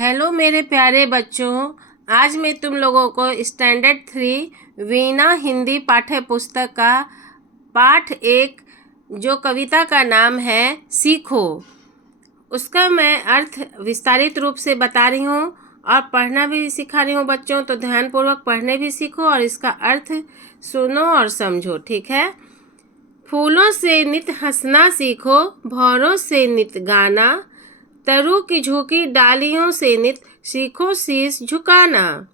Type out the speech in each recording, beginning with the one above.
Hello मेरे प्यारे बच्चों, आज मैं तुम लोगों को स्टैंडर्ड 3 वीणा हिंदी पाठ्य पुस्तक का पाठ 1 जो कविता का नाम है सीखो, उसका मैं अर्थ विस्तारित रूप से बता रही हूँ और पढ़ना भी सिखा रही हूँ बच्चों। तो ध्यानपूर्वक पढ़ने भी सीखो और इसका अर्थ सुनो और समझो, ठीक है। फूलों से नित हंसना सीखो, भौरों से नित गाना, तरु की झुकी डालियों से नित सीखो शीश झुकाना।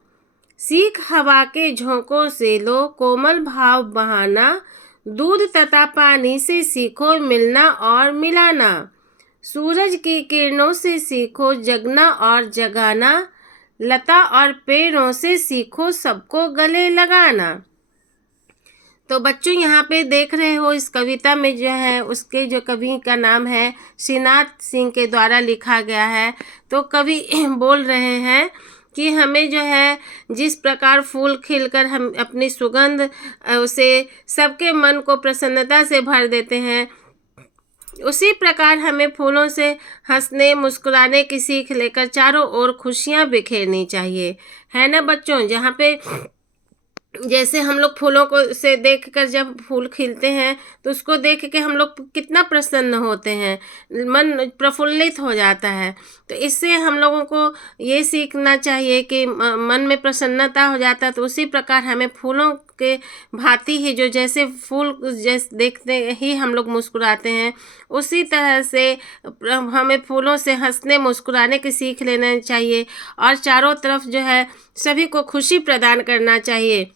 सीख हवा के झोंकों से लो कोमल भाव बहाना, दूध तथा पानी से सीखो मिलना और मिलाना। सूरज की किरणों से सीखो जगना और जगाना, लता और पेड़ों से सीखो सबको गले लगाना। तो बच्चों यहाँ पे देख रहे हो इस कविता में जो है उसके जो कवि का नाम है श्रीनाथ सिंह के द्वारा लिखा गया है। तो कवि बोल रहे हैं कि हमें जो है जिस प्रकार फूल खिलकर हम अपनी सुगंध उसे सबके मन को प्रसन्नता से भर देते हैं, उसी प्रकार हमें फूलों से हंसने मुस्कुराने की सीख लेकर चारों ओर खुशियाँ बिखेरनी चाहिए, है ना बच्चों। जहाँ पे जैसे हम लोग फूलों को से देखकर जब फूल खिलते हैं तो उसको देख के हम लोग कितना प्रसन्न होते हैं, मन प्रफुल्लित हो जाता है। तो इससे हम लोगों को ये सीखना चाहिए कि मन में प्रसन्नता हो जाता है। तो उसी प्रकार हमें फूलों के भांति ही जो जैसे फूल जैसे देखते ही हम लोग मुस्कुराते हैं, उसी तरह से हमें फूलों से हंसने मुस्कुराने की सीख लेना चाहिए और चारों तरफ जो है सभी को खुशी प्रदान करना चाहिए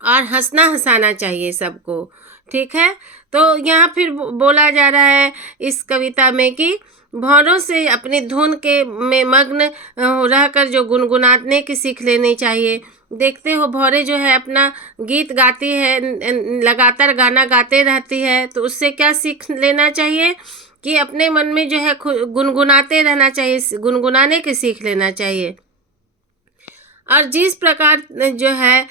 और हंसना हंसाना चाहिए सबको, ठीक है। तो यहाँ फिर बोला जा रहा है इस कविता में कि भौरों से अपनी धुन के में मग्न रहकर जो गुनगुनाने की सीख लेनी चाहिए। देखते हो भौरे जो है अपना गीत गाती है, लगातार गाना गाते रहती है, तो उससे क्या सीख लेना चाहिए कि अपने मन में जो है गुनगुनाते रहना चाहिए, गुनगुनाने की सीख लेना चाहिए। और जिस प्रकार जो है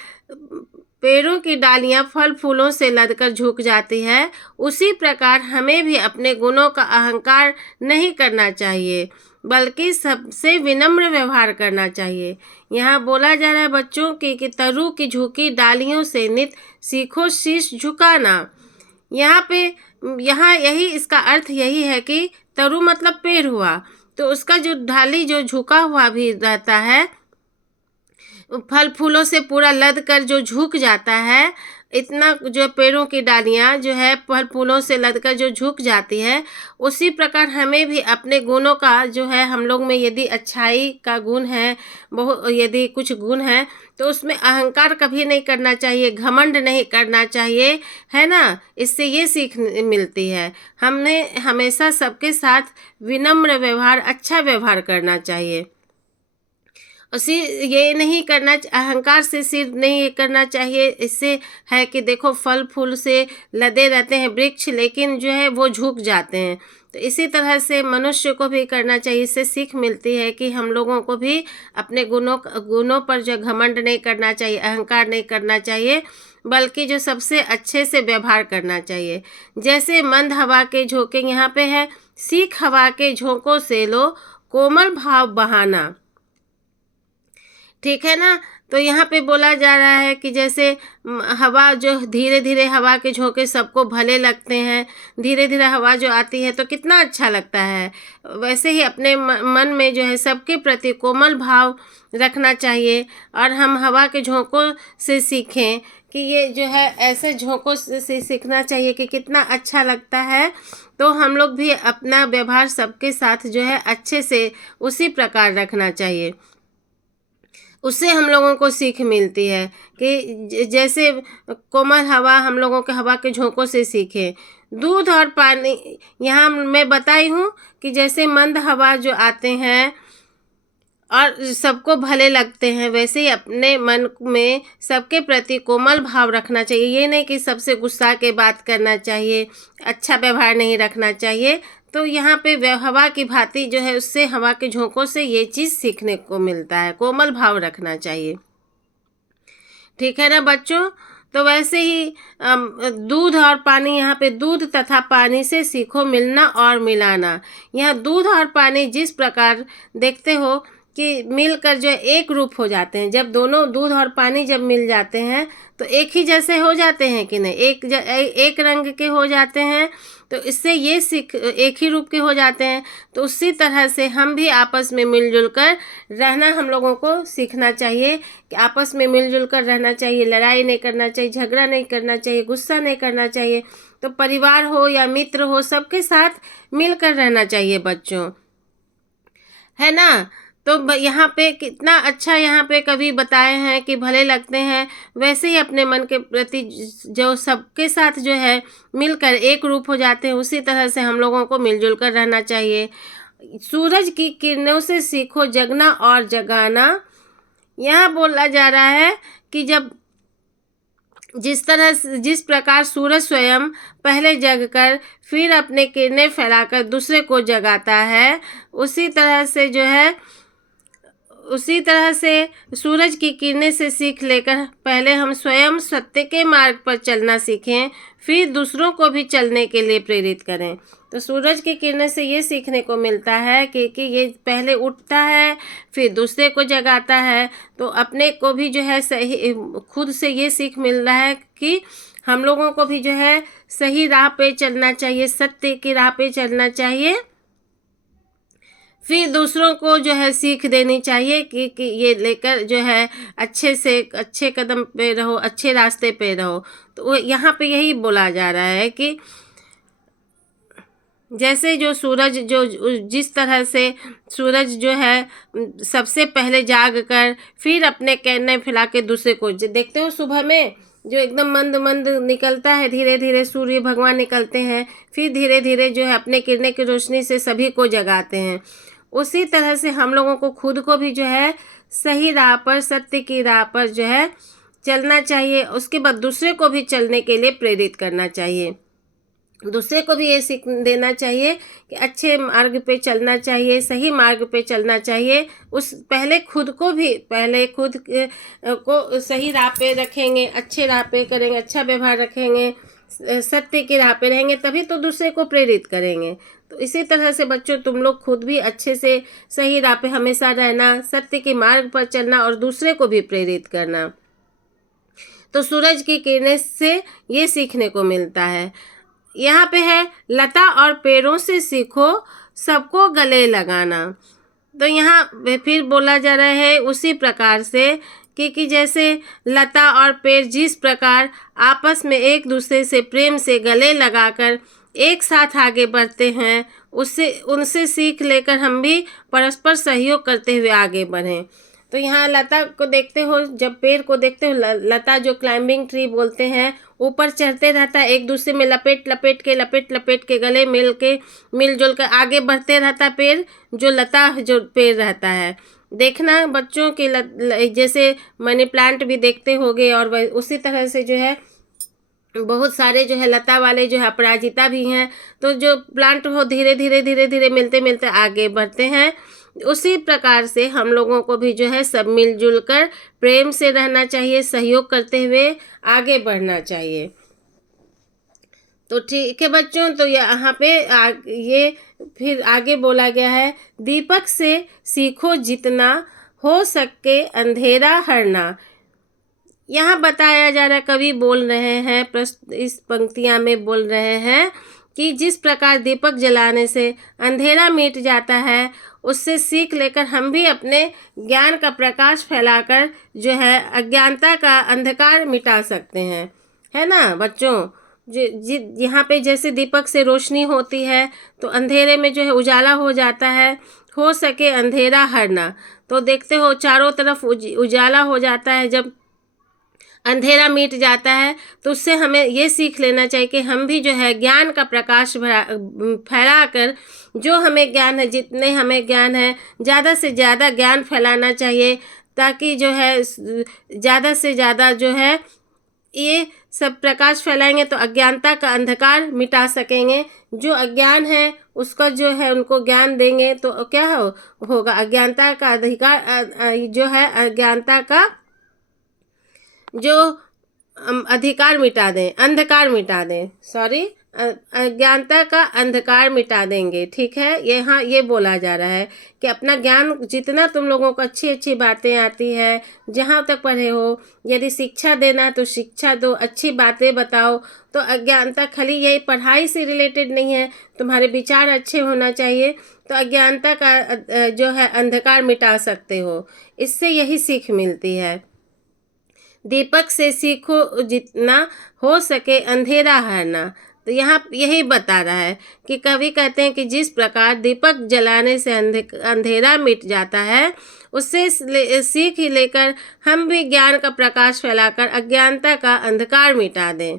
पेड़ों की डालियां फल फूलों से लदकर झुक जाती है, उसी प्रकार हमें भी अपने गुणों का अहंकार नहीं करना चाहिए बल्कि सबसे विनम्र व्यवहार करना चाहिए। यहाँ बोला जा रहा है बच्चों कि तरु की झुकी डालियों से नित सीखो शीश झुकाना। यहाँ यही इसका अर्थ यही है कि तरु मतलब पेड़ हुआ, तो उसका जो डाली जो झुका हुआ भी रहता है, फल फूलों से पूरा लद कर जो झुक जाता है, इतना जो पेड़ों की डालियाँ जो है फल फूलों से लदकर जो झुक जाती है, उसी प्रकार हमें भी अपने गुणों का जो है हम लोग में यदि अच्छाई का गुण है, यदि कुछ गुण है तो उसमें अहंकार कभी नहीं करना चाहिए, घमंड नहीं करना चाहिए, है ना। इससे ये सीख मिलती है, हमने हमेशा सबके साथ विनम्र व्यवहार, अच्छा व्यवहार करना चाहिए। उसी ये नहीं करना, अहंकार से सिर नहीं करना चाहिए। इससे है कि देखो फल फूल से लदे रहते हैं वृक्ष, लेकिन जो है वो झुक जाते हैं। तो इसी तरह से मनुष्य को भी करना चाहिए। इससे सीख मिलती है कि हम लोगों को भी अपने गुणों पर जो घमंड नहीं करना चाहिए, अहंकार नहीं करना चाहिए, बल्कि जो सबसे अच्छे से व्यवहार करना चाहिए। जैसे मंद हवा के झोंके, यहाँ पे है सीख हवा के झोंकों से लो कोमल भाव बहाना, ठीक है ना। तो यहाँ पे बोला जा रहा है कि जैसे हवा जो धीरे धीरे हवा के झोंके सबको भले लगते हैं, धीरे धीरे हवा जो आती है तो कितना अच्छा लगता है, वैसे ही अपने मन में जो है सबके प्रति कोमल भाव रखना चाहिए और हम हवा के झोंकों से सीखें कि ये जो है ऐसे झोंकों से सीखना चाहिए कि कितना अच्छा लगता है। तो हम लोग भी अपना व्यवहार सबके साथ जो है अच्छे से उसी प्रकार रखना चाहिए। उससे हम लोगों को सीख मिलती है कि जैसे कोमल हवा हम लोगों के हवा के झोंकों से सीखें। दूध और पानी, यहाँ मैं बताई हूँ कि जैसे मंद हवा जो आते हैं और सबको भले लगते हैं, वैसे ही अपने मन में सबके प्रति कोमल भाव रखना चाहिए। ये नहीं कि सबसे गुस्सा के बात करना चाहिए, अच्छा व्यवहार नहीं रखना चाहिए। तो यहाँ पे हवा की भांति जो है उससे हवा के झोंकों से ये चीज़ सीखने को मिलता है, कोमल भाव रखना चाहिए, ठीक है ना बच्चों। तो वैसे ही दूध और पानी, यहाँ पे दूध तथा पानी से सीखो मिलना और मिलाना। यहाँ दूध और पानी जिस प्रकार देखते हो कि मिलकर जो एक रूप हो जाते हैं। जब दोनों दूध और पानी जब मिल जाते हैं तो एक ही जैसे हो जाते हैं कि नहीं, एक रंग के हो जाते हैं। तो इससे ये सीख एक ही रूप के हो जाते हैं। तो उसी तरह से हम भी आपस में मिलजुल कर रहना हम लोगों को सीखना चाहिए कि आपस में मिलजुल कर रहना चाहिए, लड़ाई नहीं करना चाहिए, झगड़ा नहीं करना चाहिए, गुस्सा नहीं करना चाहिए। तो परिवार हो या मित्र हो, सबके साथ मिलकर रहना चाहिए बच्चों, है ना। तो यहाँ पे कितना अच्छा यहाँ पे कवि बताए हैं कि भले लगते हैं वैसे ही अपने मन के प्रति जो सबके साथ जो है मिलकर एक रूप हो जाते हैं, उसी तरह से हम लोगों को मिलजुल कर रहना चाहिए। सूरज की किरणों से सीखो जगना और जगाना। यहाँ बोला जा रहा है कि जब जिस प्रकार सूरज स्वयं पहले जगकर फिर अपने किरणें फैलाकर दूसरे को जगाता है, उसी तरह से सूरज की किरणें से सीख लेकर पहले हम स्वयं सत्य के मार्ग पर चलना सीखें, फिर दूसरों को भी चलने के लिए प्रेरित करें। तो सूरज की किरणें से ये सीखने को मिलता है कि ये पहले उठता है फिर दूसरे को जगाता है। तो अपने को भी जो है सही, खुद से ये सीख मिल रहा है कि हम लोगों को भी जो है सही राह पे चलना चाहिए, सत्य की राह पे चलना चाहिए। फिर दूसरों को जो है सीख देनी चाहिए कि ये लेकर जो है अच्छे से अच्छे कदम पे रहो, अच्छे रास्ते पे रहो। तो यहाँ पे यही बोला जा रहा है कि जैसे जो सूरज जो जिस तरह से सूरज जो है सबसे पहले जाग कर फिर अपने किरणें फैला के दूसरे को, देखते हो सुबह में जो एकदम मंद मंद निकलता है, धीरे धीरे सूर्य भगवान निकलते हैं, फिर धीरे धीरे जो है अपने किरणें की रोशनी से सभी को जगाते हैं। उसी तरह से हम लोगों को खुद को भी जो है सही राह पर, सत्य की राह पर जो है चलना चाहिए। उसके बाद दूसरे को भी चलने के लिए प्रेरित करना चाहिए, दूसरे को भी ये सीख देना चाहिए कि अच्छे मार्ग पे चलना चाहिए, सही मार्ग पे चलना चाहिए। पहले खुद को सही राह पे रखेंगे, अच्छे राह पे करेंगे, अच्छा व्यवहार रखेंगे, सत्य की राह पे रहेंगे, तभी तो दूसरे को प्रेरित करेंगे। तो इसी तरह से बच्चों तुम लोग खुद भी अच्छे से सही राह पे हमेशा रहना, सत्य के मार्ग पर चलना और दूसरे को भी प्रेरित करना। तो सूरज की किरणें से ये सीखने को मिलता है। यहाँ पे है लता और पेड़ों से सीखो सबको गले लगाना। तो यहाँ फिर बोला जा रहा है उसी प्रकार से कि जैसे लता और पेड़ जिस प्रकार आपस में एक दूसरे से प्रेम से गले लगाकर एक साथ आगे बढ़ते हैं, उनसे सीख लेकर हम भी परस्पर सहयोग करते हुए आगे बढ़ें। तो यहाँ लता को देखते हो, जब पेड़ को देखते हो, लता जो क्लाइंबिंग ट्री बोलते हैं, ऊपर चढ़ते रहता है, एक दूसरे में लपेट के गले मिलजुल कर आगे बढ़ते रहता है पेड़, जो पेड़ रहता है। देखना बच्चों के जैसे मनी प्लांट भी देखते होगे, और उसी तरह से जो है बहुत सारे जो है लता वाले जो है अपराजिता भी हैं। तो जो प्लांट हो धीरे धीरे मिलते आगे बढ़ते हैं। उसी प्रकार से हम लोगों को भी जो है सब मिलजुल कर प्रेम से रहना चाहिए, सहयोग करते हुए आगे बढ़ना चाहिए। तो ठीक है बच्चों, तो यहाँ पे ये फिर आगे बोला गया है, दीपक से सीखो जितना हो सके अंधेरा हरना। यहाँ बताया जा रहा है, कवि बोल रहे हैं, इस पंक्तियाँ में बोल रहे हैं कि जिस प्रकार दीपक जलाने से अंधेरा मिट जाता है, उससे सीख लेकर हम भी अपने ज्ञान का प्रकाश फैलाकर जो है अज्ञानता का अंधकार मिटा सकते हैं, है ना बच्चों। यहाँ पे जैसे दीपक से रोशनी होती है तो अंधेरे में जो है उजाला हो जाता है, हो सके अंधेरा हरना। तो देखते हो चारों तरफ उजाला हो जाता है, जब अंधेरा मिट जाता है तो उससे हमें ये सीख लेना चाहिए कि हम भी जो है ज्ञान का प्रकाश फैला कर, जो हमें ज्ञान है, जितने हमें ज्ञान है, ज़्यादा से ज़्यादा ज्ञान फैलाना चाहिए, ताकि जो है ज़्यादा से ज़्यादा जो है ये सब प्रकाश फैलाएंगे तो अज्ञानता का अंधकार मिटा सकेंगे। जो अज्ञान है उसका जो है उनको ज्ञान देंगे तो क्या होगा, अज्ञानता का अधिकार जो है अज्ञानता का जो अधिकार मिटा दें, अंधकार मिटा दें, अज्ञानता का अंधकार मिटा देंगे। ठीक है, यहाँ ये बोला जा रहा है कि अपना ज्ञान जितना तुम लोगों को अच्छी अच्छी बातें आती है, जहाँ तक पढ़े हो, यदि शिक्षा देना तो शिक्षा दो, अच्छी बातें बताओ। तो अज्ञानता खाली यही पढ़ाई से रिलेटेड नहीं है, तुम्हारे विचार अच्छे होना चाहिए, तो अज्ञानता का जो है अंधकार मिटा सकते हो। इससे यही सीख मिलती है। दीपक से सीखो जितना हो सके अंधेरा हरना। तो यहाँ यही बता रहा है कि कवि कहते हैं कि जिस प्रकार दीपक जलाने से अंधेरा मिट जाता है, उससे सीख ही लेकर हम भी ज्ञान का प्रकाश फैलाकर अज्ञानता का अंधकार मिटा दें।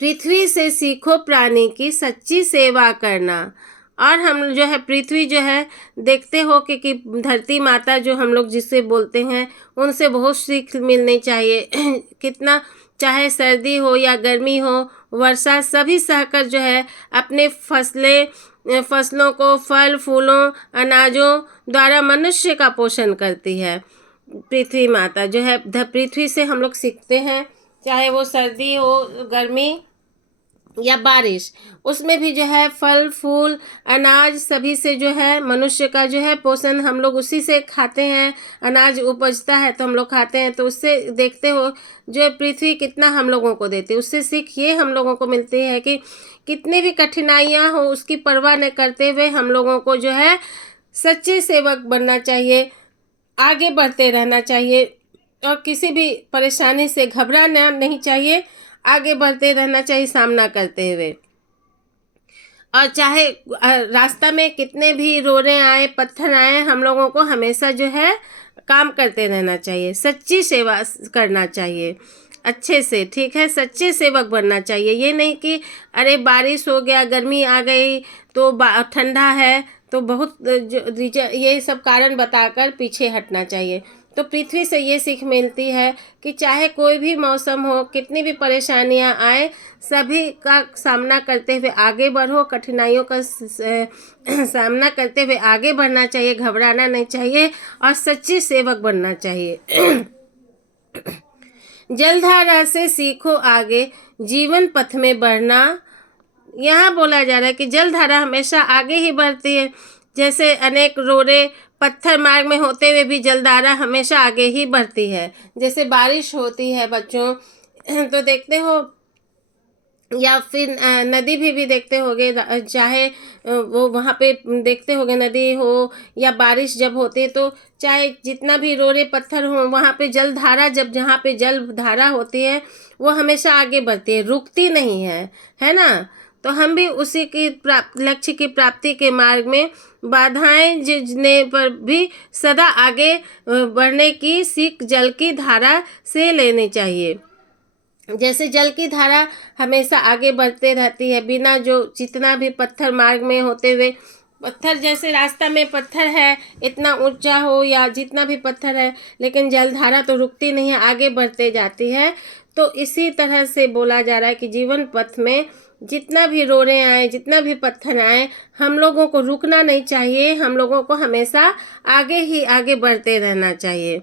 पृथ्वी से सीखो प्राणी की सच्ची सेवा करना। और हम जो है पृथ्वी जो है देखते हो कि धरती माता जो हम लोग जिससे बोलते हैं, उनसे बहुत सीख मिलनी चाहिए। कितना चाहे सर्दी हो या गर्मी हो, वर्षा, सभी सहकर जो है अपने फसलों को फल फूलों अनाजों द्वारा मनुष्य का पोषण करती है। पृथ्वी माता जो है, पृथ्वी से हम लोग सीखते हैं, चाहे वो सर्दी हो, गर्मी या बारिश, उसमें भी जो है फल फूल अनाज सभी से जो है मनुष्य का जो है पोषण, हम लोग उसी से खाते हैं। अनाज उपजता है तो हम लोग खाते हैं, तो उससे देखते हो जो पृथ्वी कितना हम लोगों को देती है। उससे सीख ये हम लोगों को मिलती है कि कितनी भी कठिनाइयाँ हो उसकी परवाह न करते हुए हम लोगों को जो है सच्चे सेवक बनना चाहिए, आगे बढ़ते रहना चाहिए और किसी भी परेशानी से घबराना नहीं चाहिए, आगे बढ़ते रहना चाहिए सामना करते हुए। और चाहे रास्ता में कितने भी रोड़े आए, पत्थर आए, हम लोगों को हमेशा जो है काम करते रहना चाहिए, सच्ची सेवा करना चाहिए अच्छे से। ठीक है, सच्चे सेवक बनना चाहिए। ये नहीं कि अरे बारिश हो गया, गर्मी आ गई तो ठंडा है तो बहुत ये सब कारण बताकर पीछे हटना चाहिए। तो पृथ्वी से ये सीख मिलती है कि चाहे कोई भी मौसम हो, कितनी भी परेशानियां आए, सभी का सामना करते हुए आगे बढ़ो, कठिनाइयों का सामना करते हुए आगे बढ़ना चाहिए, घबराना नहीं चाहिए और सच्ची सेवक बनना चाहिए। जलधारा से सीखो आगे जीवन पथ में बढ़ना। यहाँ बोला जा रहा है कि जलधारा हमेशा आगे ही बढ़ती है। जैसे अनेक रोड़े पत्थर मार्ग में होते हुए भी जलधारा हमेशा आगे ही बढ़ती है। जैसे बारिश होती है बच्चों, तो देखते हो, या फिर नदी भी देखते होगे, चाहे वो वहाँ पे देखते होगे नदी हो या बारिश जब होती है, तो चाहे जितना भी रोड़े पत्थर हो, वहाँ पे जलधारा, जब जहाँ पे जलधारा होती है वो हमेशा आगे बढ़ती है, रुकती नहीं है ना। तो हम भी उसी की लक्ष्य की प्राप्ति के मार्ग में बाधाएं जितने पर भी सदा आगे बढ़ने की सीख जल की धारा से लेनी चाहिए। जैसे जल की धारा हमेशा आगे बढ़ते रहती है, बिना जो जितना भी पत्थर मार्ग में होते हुए, पत्थर जैसे रास्ता में पत्थर है, इतना ऊंचा हो या जितना भी पत्थर है, लेकिन जलधारा तो रुकती नहीं है, आगे बढ़ते जाती है। तो इसी तरह से बोला जा रहा है कि जीवन पथ में जितना भी रोड़े आए, जितना भी पत्थर आए, हम लोगों को रुकना नहीं चाहिए, हम लोगों को हमेशा आगे ही आगे बढ़ते रहना चाहिए।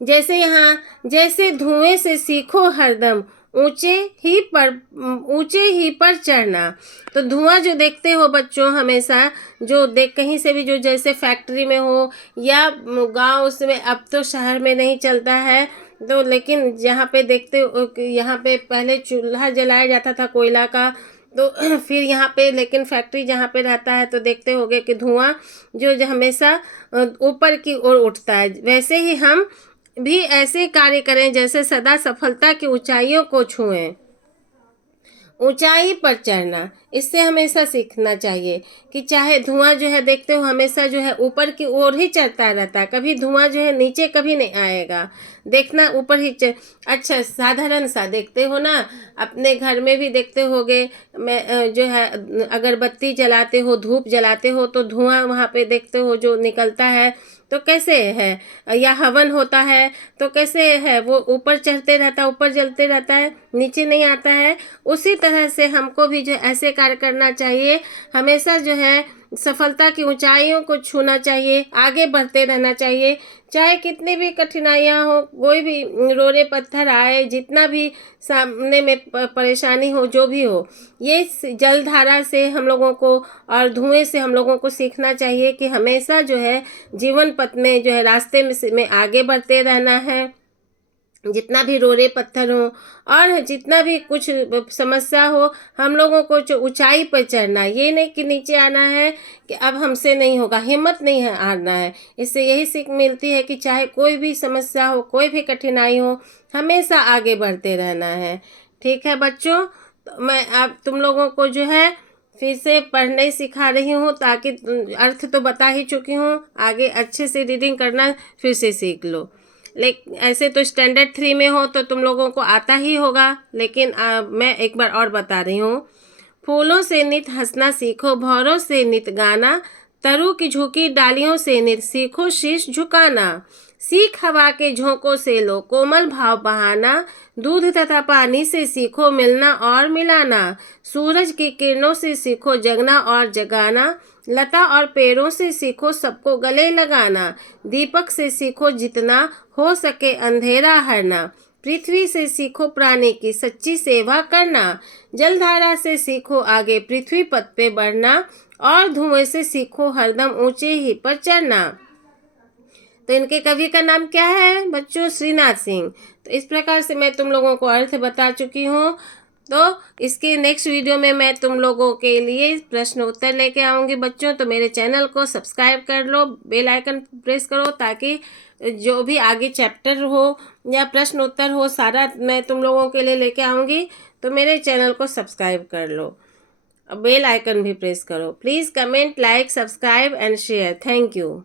जैसे यहाँ, जैसे धुएं से सीखो हरदम ऊंचे ही पर चढ़ना। तो धुआं जो देखते हो बच्चों, हमेशा जो कहीं से भी, जो जैसे फैक्ट्री में हो या गांव, उसमें अब तो शहर में नहीं चलता है, तो लेकिन जहाँ पे देखते हो, यहाँ पे पहले चूल्हा जलाया जाता था कोयला का, तो फिर यहाँ पे, लेकिन फैक्ट्री जहाँ पे रहता है तो देखते होगे कि धुआं जो हमेशा ऊपर की ओर उठता है। वैसे ही हम भी ऐसे कार्य करें जैसे सदा सफलता की ऊंचाइयों को छुएं, ऊंचाई पर चढ़ना। इससे हमेशा सीखना चाहिए कि चाहे धुआं जो है देखते हो हमेशा जो है ऊपर की ओर ही चढ़ता रहता है, कभी धुआं जो है नीचे कभी नहीं आएगा, देखना ऊपर ही अच्छा साधारण सा देखते हो ना, अपने घर में भी देखते होगे, मैं जो है अगरबत्ती जलाते हो, धूप जलाते हो, तो धुआं वहाँ पे देखते हो जो निकलता है, तो कैसे है, या हवन होता है तो कैसे है, वो ऊपर चढ़ते रहता है, ऊपर जलते रहता है, नीचे नहीं आता है। उसी तरह से हमको भी जो ऐसे कार्य करना चाहिए, हमेशा जो है सफलता की ऊंचाइयों को छूना चाहिए, आगे बढ़ते रहना चाहिए। चाहे कितनी भी कठिनाइयाँ हो, कोई भी रोड़े पत्थर आए, जितना भी सामने में परेशानी हो, जो भी हो, ये जलधारा से हम लोगों को और धुएं से हम लोगों को सीखना चाहिए कि हमेशा जो है जीवन पथ में जो है रास्ते में आगे बढ़ते रहना है। जितना भी रोड़े पत्थर हो और जितना भी कुछ समस्या हो, हम लोगों को जो ऊंचाई पर चढ़ना है, ये नहीं कि नीचे आना है कि अब हमसे नहीं होगा, हिम्मत नहीं है हारना है। इससे यही सीख मिलती है कि चाहे कोई भी समस्या हो, कोई भी कठिनाई हो, हमेशा आगे बढ़ते रहना है। ठीक है बच्चों, तो मैं अब तुम लोगों को जो है फिर से पढ़ने सिखा रही हूँ, ताकि अर्थ तो बता ही चुकी हूँ, आगे अच्छे से रीडिंग करना फिर से सीख लो। लेकिन ऐसे तो स्टैंडर्ड 3 में हो तो तुम लोगों को आता ही होगा, लेकिन मैं एक बार और बता रही हूँ। फूलों से नित हंसना सीखो, भौरों से नित गाना, तरु की झुकी डालियों से नित सीखो शीश झुकाना। सीख हवा के झोंकों से लो कोमल भाव बहाना, दूध तथा पानी से सीखो मिलना और मिलाना। सूरज की किरणों से सीखो जगना और जगाना, लता और पेड़ों से सीखो सबको गले लगाना। दीपक से सीखो जितना हो सके अंधेरा हरना, पृथ्वी से सीखो प्राणी की सच्ची सेवा करना। जलधारा से सीखो आगे पृथ्वी पथ पे बढ़ना, और धुएं से सीखो हरदम ऊंचे ही पर चढ़ना। तो इनके कवि का नाम क्या है बच्चों? श्रीनाथ सिंह। तो इस प्रकार से मैं तुम लोगों को अर्थ बता चुकी हूँ। तो इसके नेक्स्ट वीडियो में मैं तुम लोगों के लिए प्रश्न उत्तर लेके आऊँगी बच्चों। तो मेरे चैनल को सब्सक्राइब कर लो, बेल आइकन प्रेस करो, ताकि जो भी आगे चैप्टर हो या प्रश्न उत्तर हो, सारा मैं तुम लोगों के लिए लेके आऊँगी। तो मेरे चैनल को सब्सक्राइब कर लो, बेल आइकन भी प्रेस करो। Please comment, like, subscribe and share. Thank you.